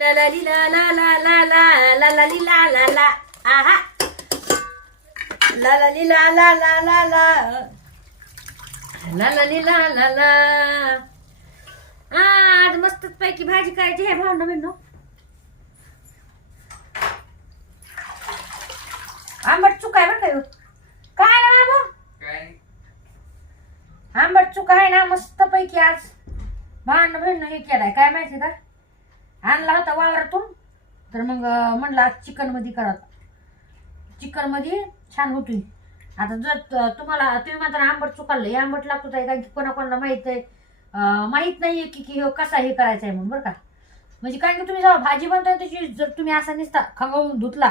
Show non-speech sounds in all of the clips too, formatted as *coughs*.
ला ला ली ला ला ला ला ला ला ला ली ला ला ला आहा ला ला ली ला ला ला ला ला ला ला ली ला आज मस्त पैकी भाजी करायची आहे भावना बहिणो आंबट चुका आहे बरं का ह्यो. काय ना बाबू? काय आंबट चुका आहे ना मस्त पैकी आज. भांडण बहिण हे केलाय काय माहिती का? आणला होता वावरातून. तर मग म्हणला म्हणलं आज चिकनमध्ये करा. चिकनमध्ये छान होती आता जर त- तुम्हाला तुम्ही म्हणता आंबट चुकाल हे आंबट लागतो आहे कारण की कोणाकोणाला माहीत आहे. माहीत नाही आहे की की हो कसा हे करायचा आहे म्हणून बरं का. म्हणजे काय की तुम्ही जेव्हा भाजी बनताय त्याची जर तुम्ही असा निसता खंगावून धुतला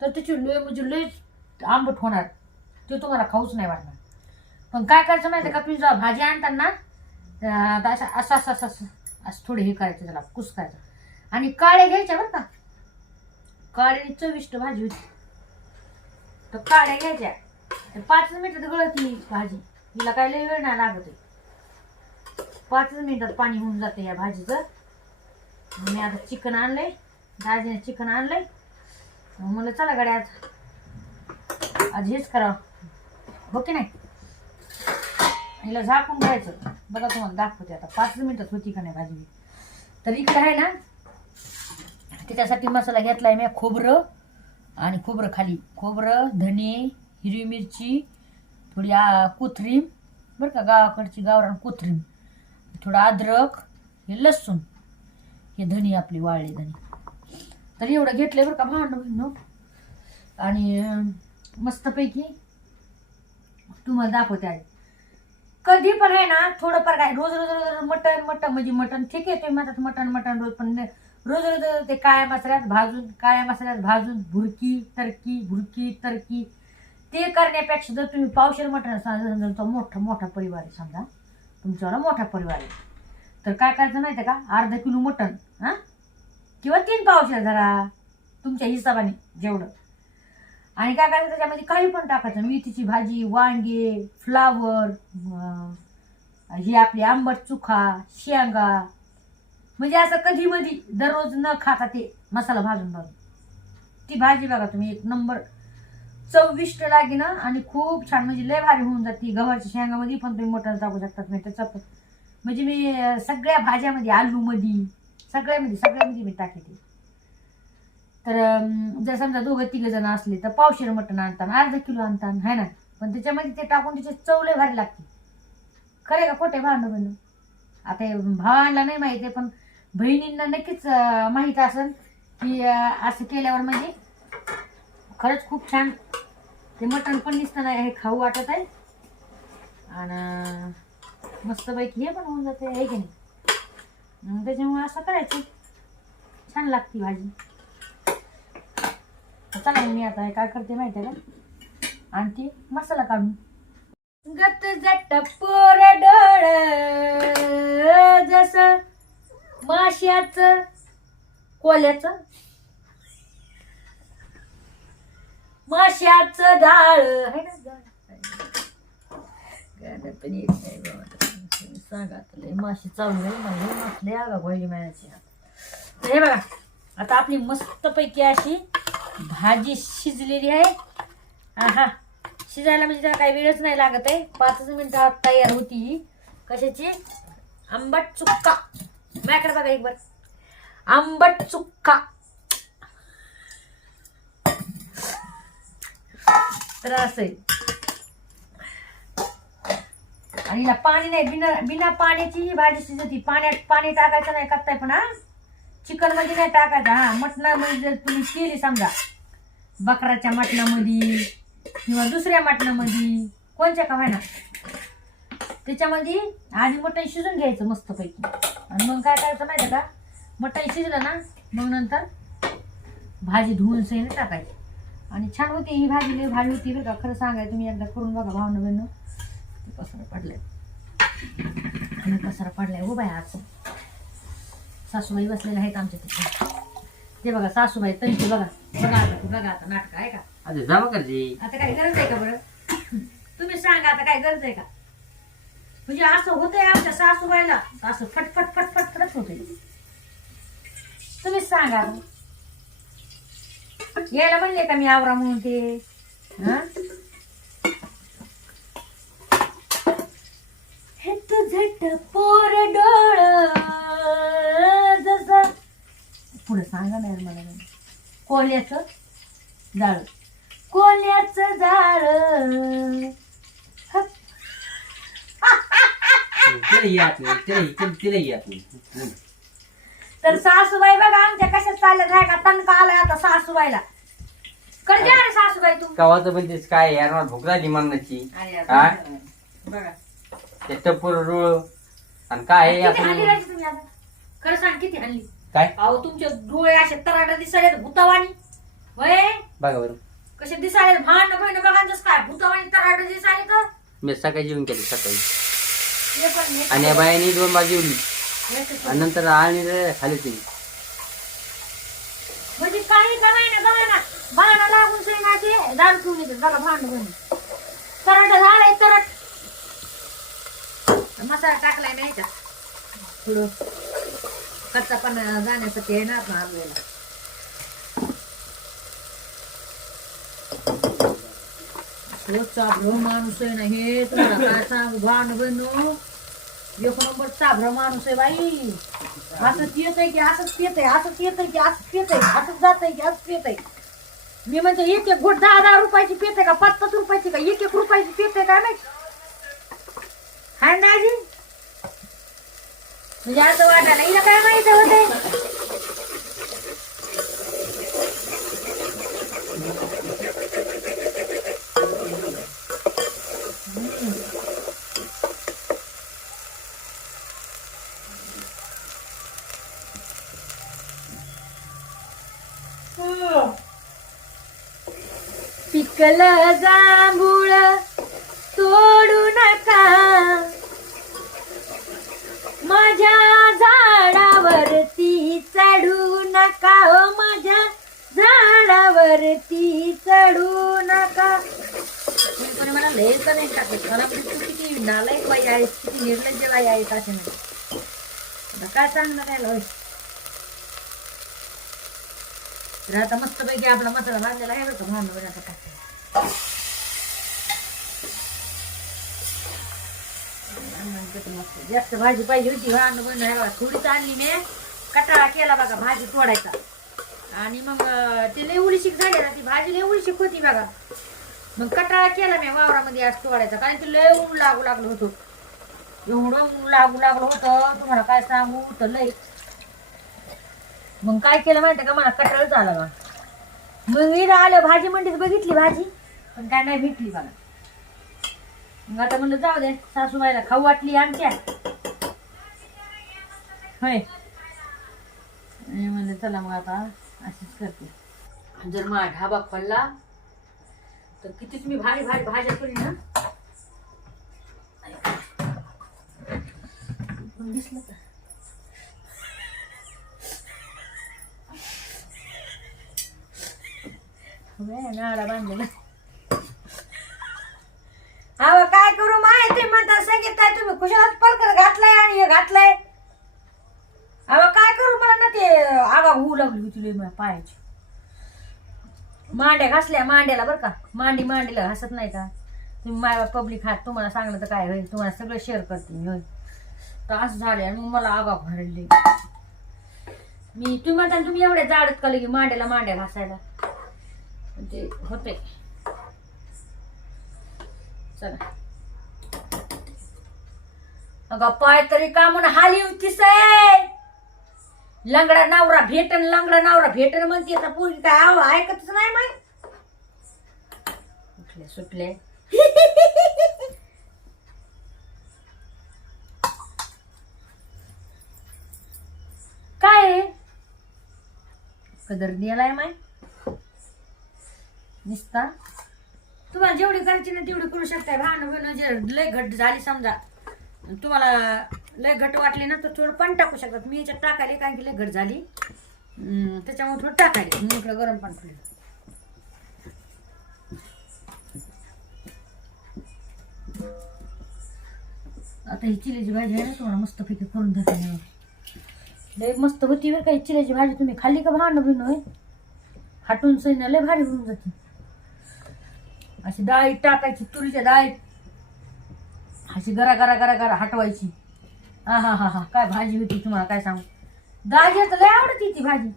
तर त्याची लय म्हणजे लयच आंबट होणार. ते तुम्हाला खाऊच नाही वाटणार. पण काय करायचं माहिती आहे का तुम्ही जेव्हा भाजी आणताना तर असं असं असं असं असं असं थोडे हे करायचं त्याला कुस करायचं आणि काळे घ्यायच्या बरं का? काळ्याने चविष्ट भाजी होती. तर काळ्या घ्यायच्या. पाच मिनिटात गळती भाजी. हिला काय लय वेळ नाही लागत आहे. पाच मिनिटात पाणी होऊन जातं या भाजीचं. मी आता चिकन आणलंय. दाजीने चिकन आणलंय. मग म्हणलं चला गाड्या आज आज हेच करावं. हो की नाही? हिला झाकून घ्यायचं. बघा तुम्हाला दाखवते आता. पाच मिनिटात होती का नाही भाजी? तर इकडे आहे ना त्याच्यासाठी मसाला घेतलाय मी खोबरं आणि खोबरं खाली. खोबरं धने हिरवी मिरची थोडी आ, कोथिंबीर बरं का गावाकडची गावरान कोथरीम थोडं अद्रक हे लसूण हे धनी आपली वाळले धनी. तर एवढं घेतलंय बरं का भांड भिंड आणि मस्तपैकी तुम्हाला दाखवते आहे कधी पण आहे ना थोडंफार काय रोज रोज रोज मटन मटण मटण म्हणजे मटण ठीक आहे ते म्हणतात मटण मटण रोज पण रोज रोज ते काळ्या मसाल्यात भाजून काळ्या मसाल्यात भाजून भुरकी तरकी भुरकी तरकी ते करण्यापेक्षा जर तुम्ही पावशेर मटण समजा तो मोठा मोठा परिवार आहे समजा तुमच्यावाला मोठा परिवार आहे. तर काय करायचं माहिती आहे का? अर्धा किलो मटण हां? किंवा तीन पावशेर जरा तुमच्या हिशोबाने जेवढं. आणि काय करायचं त्याच्यामध्ये काही पण टाकायचं. मेथीची भाजी वांगे फ्लावर ही आपली आंबट चुखा शेंगा म्हणजे असं कधी मधी दररोज न खाता ते मसाला भाजून भाजून. ती भाजी बघा तुम्ही एक नंबर चविष्ट लागे ना आणि खूप छान म्हणजे लय भारी होऊन जाते. गव्हाच्या शेंगामध्ये पण तुम्ही मटण टाकू शकतात म्हणजे मी त्याचा पण. म्हणजे मी सगळ्या भाज्यामध्ये आलूमध्ये सगळ्यामध्ये सगळ्यामध्ये मी टाकते तर जर समजा दोघं तिघ जण असले तर पावशेर मटण आणतात अर्धा किलो आणतात है ना? पण त्याच्यामध्ये ते टाकून त्याचे चव लय भारी लागते. खरे का? खोटे भांडं बनू आता हे आणला नाही माहिती आहे पण बहिणींना नक्कीच माहीत माहीत असेल की असं केल्यावर म्हणजे खरंच खूप छान. ते मटण पण दिसताना हे खाऊ वाटत आहे. आणि मस्तपैकी हे पण होऊन जाते आहे की नाही? त्याच्यामुळे असं करायचं. छान लागते भाजी. चला मी आता हे काय करते माहिती आहे का? आणि ती मसाला काढून. गत जट पोर डोळ जस माश्याच कोल्याच? माश्याच डाळ आहे ना गाणं पण येत नाही बाबा. सांगा तुला लय माशी चावली आहे मला म्हटले अगं गोळी महिन्याची तर हे बघा आता आपली मस्तपैकी अशी भाजी शिजलेली आहे. हा शिजायला म्हणजे त्याला काही वेळच नाही लागत आहे. पाचच मिनटात तयार होती ही. कशाची? आंबट चुक्का. माझ्याकडे बघा एक बर आंबट चुक्का तर असं आहे. आणि हिला पाणी नाही बिना बिना पाण्याची ही भाजी शिजती पाण्यात पाणी टाकायचं नाही करताय पण हा? चिकनमध्ये नाही टाकायचं हा? मटणामध्ये जर तुम्ही केली समजा बकराच्या मटणामध्ये किंवा दुसऱ्या मटणामध्ये कोणत्या का व्हायना त्याच्यामध्ये आधी मटण शिजून घ्यायचं मस्तपैकी. आणि मग काय करायचं माहिती का? मटण शिजलं ना मग नंतर भाजी धुवून सहीने टाकायची. आणि छान होती ही भाजी लई भारी होती बरं का. खरं सांगाय तुम्ही एकदा करून बघा भावनं बहिणं. पसारा पडलाय. आणि पसारा पडलाय हो बाय आज सासूबाई बसलेल्या आहेत आमच्या तिथे. ते बघा सासूबाई त्यांची बघा. बघा आता ते बघा आता नाटक आहे का? अरे जमा करते आता काय गरज आहे का बरं? तुम्ही सांगा आता काय गरज आहे का? म्हणजे असं होतंय आमच्या सासूबाईला. असं फटफट फटफट फटच होतंय. तुम्हीच सांगा. यायला म्हणले का मी आवरा म्हणून ते? हा? हे तुझं पोर डोळ. पुढे सांगा ना मला. कोल्याचं जाळ कोल्याच जाळ तिला यात नाही तिला तिला तिला यात नाही तर सासूबाई बघा आमच्या कशात चालल्या नाही का? तणका आलाय आता सासूबाईला. कडे जा रे सासूबाई तू? गावाचं पण तेच काय यार मला भूक लागली मरणाची. अरे काय? बघा. ते टप्पूर रोळ. आणि काय आहे किती हल्ली राहायची तुम्ही आता? खरं सांग किती हल्ली? काय? अहो तुमचे डोळे असे तराटा दिसायले भूतावानी होय बघा बरं. कसे दिसायले भांड बहिण बघा जस काय भूतावानी तराटा दिसायले तर मी सकाळी जेवण केलं सकाळी. आणि या बायाने दोन बाजू उरली पण. आणि नंतर आणि खाली ती म्हणजे काही गमाय ना भांडा लागून ते दारू पिऊन येते जरा भांड बहिण तराट झालंय तरट. मसाला टाकलाय नाही का थोडं कच्चा पण जाण्यासाठी येणार ना आपल्याला. रोजचा भ्रम माणूस आहे ना हे तुम्हाला काय सांग? भांड बनू एक नंबर चाभ्र माणूस आहे बाई. असंच येत आहे की असंच पित आहे असंच येत आहे की असंच पित आहे असंच जात आहे की असंच पित आहे मी म्हणते एक एक घोट दहा दहा रुपयाची पेत आहे का पाच पाच रुपयाची का एक एक रुपयाची पेत आहे काय माहिती हाय ना आजी? म्हणजे असं वाटायला हिला काय माहीत होते? पिकलं जांभूळ तोडू नका माझ्या झाडावरती चढू नका हो माझ्या झाडावरती चढू नका. कोणी कोणी मला लय नाही टाकत मला तू किती नालायक बाई आहेस किती निर्लज्ज बाई आहेस असे नाही. आता काय सांगणार आहे होय तर आता मस्तपैकी आपला मसाला भाजलेला आहे बरं का भांडवल आता जास्त भाजी पाहिजे होती भांड बनवायला थोडीच आणली मी. कटाळा केला बघा भाजी तोडायचा. आणि मग ते ती लय उलशिक झाली ना ती भाजी लय उलशिक होती बघा. मग कटाळा केला मी वावरामध्ये आज तोडायचा कारण ते लय ऊन लागू लागलो होतो. एवढं ऊन लागू लागलं होतं तुम्हाला काय सांगू तर लय मग काय केलं माहिती का मला कटाळ झाला बा. मग मी आलं भाजी मंडीत बघितली भाजी. पण काय नाही भेटली मला. मग आता म्हणलं जाऊ दे सासूबाईला खाऊ वाटली आमच्या. होय. आणि म्हणलं चला मग आता अशीच करते. जर मला ढाबा पडला तर कितीच मी भारी भारी भाज्या करी ना. दिसलं का नाडा बांधलेला अहो काय करू माहिती म्हणता सांगितलंय तुम्ही कुशालाच परकर घातलाय आणि हे घातलाय अहो काय करू मला ना ते आगा होऊ लागली पायाची. मांड्या घासल्या मांड्याला बरं का. मांडी मांडीला घासत नाही का? तुम्ही माय पब्लिक हात तुम्हाला सांगलं तर काय होईल? तुम्हाला सगळं शेअर करते मी होईल तर असं झाले आणि मग मला आगा भरले. मी तुम्ही म्हणता तुम्ही एवढ्या जाडत का लगे मांड्याला मांड्या घासायला? ते होते चला. अगं पाय तरी का म्हणून हाली होतीस आहे? लंगडा नवरा भेटन लंगडा नवरा भेटन म्हणते आता काय आव ऐकतच नाही माय उठले सुटले. काय कदर नेलाय माय. निसता. तुम्हाला जेवढी करायची ना तेवढी करू शकताय. भांडण बिन जे लय घट झाली समजा. तुम्हाला लय घट वाटली ना तर थोडं पण टाकू शकतात. मी याच्यात टाकायला कारण की लय घट झाली. त्याच्यामुळे थोडं टाकायले. मी इकडं गरम पण ठेवलं आता ही चिलीची भाजी आहे ना तुम्हाला मस्तपैकी करून देते लय मस्त होती बरं काही चिल्याची भाजी. तुम्ही खाल्ली का भांड बिन होय? हाटून सैन्य लय भारी होऊन जाते. अशी डाळी टाकायची तुरीच्या डाळीत अशी गरा गरा गरा गरा हटवायची. हा हा हा हा. काय भाजी होती तुम्हाला काय सांगू? दाजी तर लय आवडती ती भाजी.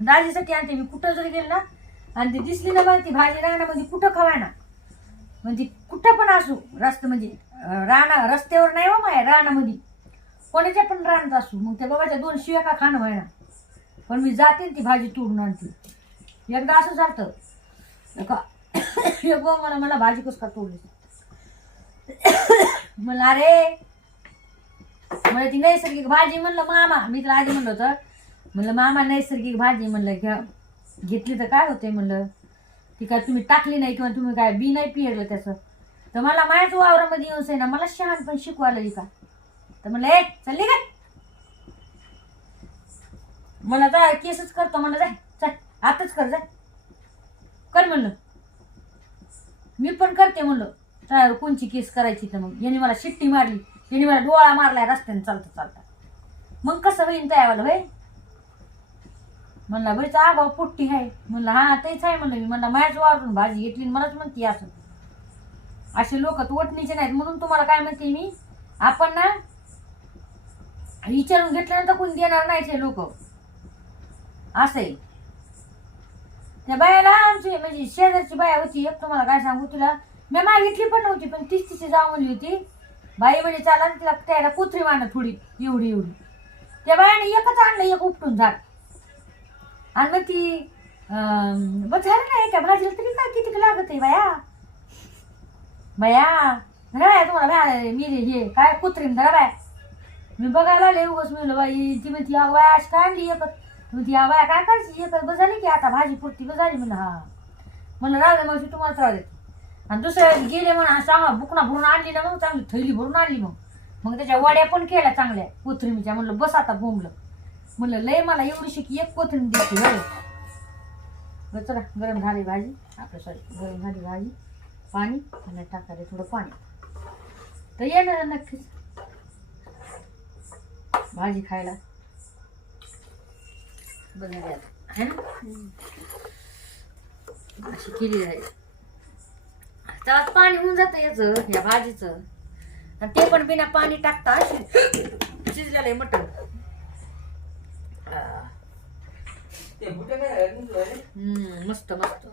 दाजीसाठी आणते मी. कुठं जरी गेल ना आणि ती दिसली ना मला ती भाजी राहण्यामध्ये म्हणजे कुठं खवाय ना म्हणजे कुठं पण असू रस्त म्हणजे अं, राणा रस्त्यावर नाही हो माय रानामध्ये. कोणाच्या पण रानात असू मग त्या बाबाच्या दोन शिव्या का खाणं व्हायना? पण मी जाते ती भाजी तोडून आणते. एकदा असं झालं का एक मला मला भाजी कस का तोडली? *coughs* मला अरे म्हणजे ती नैसर्गिक भाजी म्हणलं मामा. मी तर आधी म्हणलं होतं म्हणलं मामा नैसर्गिक भाजी म्हणलं घ्या. घेतली तर काय होते म्हणलं? ती काय तुम्ही टाकली नाही किंवा तुम्ही काय बी नाही पिरलं त्याचं? तर मला माझ्याच वावरामध्ये येऊन ना मला शहाण पण शिकवायला का तर म्हणलं ए चालली काय मला जा केसच करतो. म्हणलं जाय जाय आताच कर जाय कर म्हणलं. मी पण करते म्हणलं. कोणची केस करायची तर मग? याने मला शिट्टी मारली. हिने मला डोळा मारलाय रस्त्याने चालता चालता. मग कसं होईन तयावाला भाई म्हणला बरीच आगाव पुट्टी आहे म्हणलं हा तेच आहे म्हणलं मी. म्हणलं माझ्याच वावरून भाजी घेतली आणि मलाच म्हणते असं. असे लोक वटणीचे नाहीत. म्हणून तुम्हाला काय म्हणते मी? आपण ना विचारून घेतल्यानंतर कोणी देणार नाही ते लोक. असं आहे. त्या बायाला आमची म्हणजे शेजारची बाया होती. एक तुम्हाला काय सांगू तुला? मी मागितली पण नव्हती पण तीच तिची जाऊ म्हणली होती. बाई म्हणजे चाला आणि तिला त्याला कुत्री माना थोडी एवढी एवढी. त्या बायाने एकच आणलं एक उपटून झाड. आणि मग ती अं, बस झालं ना एका भाजीला तरी काय किती लागत आहे बाया? बाया धरा बाया तुम्हाला बाया मी हे काय कुत्रीम धरा बाया. मी बघायला आले उगस मिळलं बाई ती म्हणती हा बाया अशी काय आणली एकच? म्हणती हा बाया काय करायची? एकच बस झाली की आता भाजी पुरती बस झाली म्हणलं हा. म्हणलं राहू दे मग तुम्हाला त्रास देते. आणि दुसऱ्या वेळेस गेले म्हणा सांगा बुकना भरून आणली ना मग चांगली थैली भरून आणली मग. मग त्याच्या वड्या पण केल्या चांगल्या कोथरीमीच्या म्हणलं बस आता बोंबलं. म्हणलं लय मला एवढी शिकी एक कोथरीम द्यायची होय. गरम झाली भाजी. आपलं सॉरी गरम झाली भाजी. पाणी आणि टाकायला थोडं पाणी. तर येणार नक्कीच. भाजी खायला. बघा आहे ना? अशी केली आहे. त्यात पाणी होऊन जातं याचं या भाजीचं. आणि ते पण बिना पाणी टाकता शिजलेलं आहे मटण. मस्त मस्त.